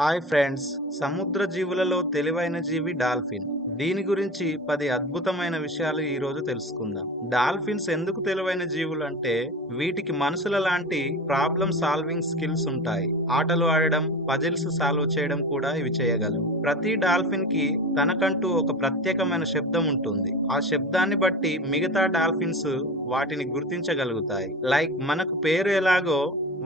Hi friends సముద్ర జీవులలో తెలివైన జీవి డాల్ఫిన్. దీని గురించి పది అద్భుతమైన విషయాలు ఈ రోజు తెలుసుకుందాం. డాల్ఫిన్స్ ఎందుకు తెలివైన జీవులు అంటే వీటికి మనుషుల లాంటి ప్రాబ్లం సాల్వింగ్ స్కిల్స్ ఉంటాయి. ఆటలు ఆడడం పజిల్స్ సాల్వ్ చేయడం కూడా ఇవి చేయగలవు. ప్రతి డాల్ఫిన్కి తనకంటూ ఒక ప్రత్యేకమైన శబ్దం ఉంటుంది. ఆ శబ్దాన్ని బట్టి మిగతా డాల్ఫిన్స్ వాటిని గుర్తించగలుగుతాయి. లైక్ మనకు పేరు ఎలాగో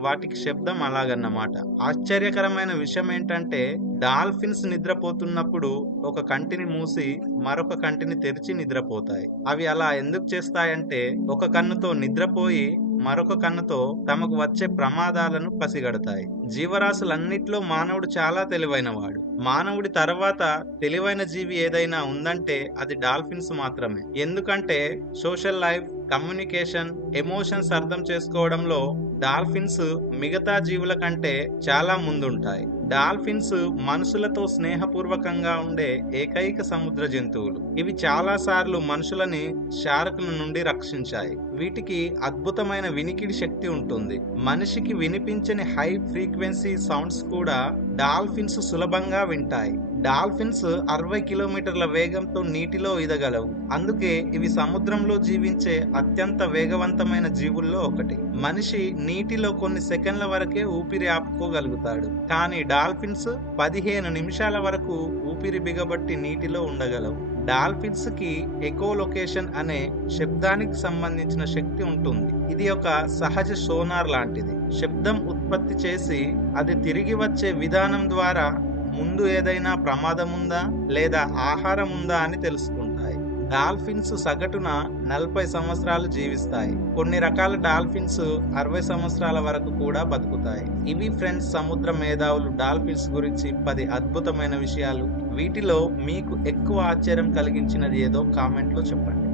వాటికి శబ్దం అలాగన్నమాట. ఆశ్చర్యకరమైన విషయం ఏంటంటే డాల్ఫిన్స్ నిద్రపోతున్నప్పుడు ఒక కంటిని మూసి మరొక కంటిని తెరిచి నిద్రపోతాయి. అవి అలా ఎందుకు చేస్తాయంటే ఒక కన్నుతో నిద్రపోయి మరొక కన్నుతో తమకు వచ్చే ప్రమాదాలను పసిగడతాయి. జీవరాశులన్నిట్లో మానవుడు చాలా తెలివైనవాడు. మానవుడి తర్వాత తెలివైన జీవి ఏదైనా ఉందంటే అది డాల్ఫిన్స్ మాత్రమే. ఎందుకంటే సోషల్ లైఫ్ కమ్యూనికేషన్ ఎమోషన్స్ అర్థం చేసుకోవడంలో డాల్ఫిన్స్ మిగతా జీవుల కంటే చాలా ముందుంటాయి. డాల్ఫిన్స్ మనుషులతో స్నేహపూర్వకంగా ఉండే ఏకైక సముద్ర జంతువులు. ఇవి చాలా సార్లు మనుషులని షార్కుల నుండి రక్షించాయి. వీటికి అద్భుతమైన వినికిడి శక్తి ఉంటుంది. మనిషికి వినిపించని హై ఫ్రీక్వెన్సీ సౌండ్స్ కూడా డాల్ఫిన్స్ సులభంగా వింటాయి. డాల్ఫిన్స్ అరవై కిలోమీటర్ల వేగంతో నీటిలో ఈదగలవు. అందుకే ఇవి సముద్రంలో జీవించే అత్యంత వేగవంతమైన జీవుల్లో ఒకటి. మనిషి నీటిలో కొన్ని సెకండ్ల వరకే ఊపిరి ఆపుకోగలుగుతాడు. కానీ డాల్ఫిన్స్ పదిహేను నిమిషాల వరకు ఊపిరి బిగబట్టి నీటిలో ఉండగలవు. డాల్ఫిన్స్కి ఎకో లొకేషన్ అనే శబ్దానికి సంబంధించిన శక్తి ఉంటుంది. ఇది ఒక సహజ సోనార్ లాంటిది. శబ్దం ఉత్పత్తి చేసి అది తిరిగి వచ్చే విధానం ద్వారా ముందు ఏదైనా ప్రమాదం ఉందా లేదా ఆహారం ఉందా అని తెలుసుకుంటుంది. డాల్ఫిన్స్ సగటున నలభై సంవత్సరాలు జీవిస్తాయి. కొన్ని రకాల డాల్ఫిన్స్ అరవై సంవత్సరాల వరకు కూడా బతుకుతాయి. ఇవి ఫ్రెండ్స్ సముద్ర మేధావులు డాల్ఫిన్స్ గురించి పది అద్భుతమైన విషయాలు. వీటిలో మీకు ఎక్కువ ఆశ్చర్యం కలిగించినది ఏదో కామెంట్లో చెప్పండి.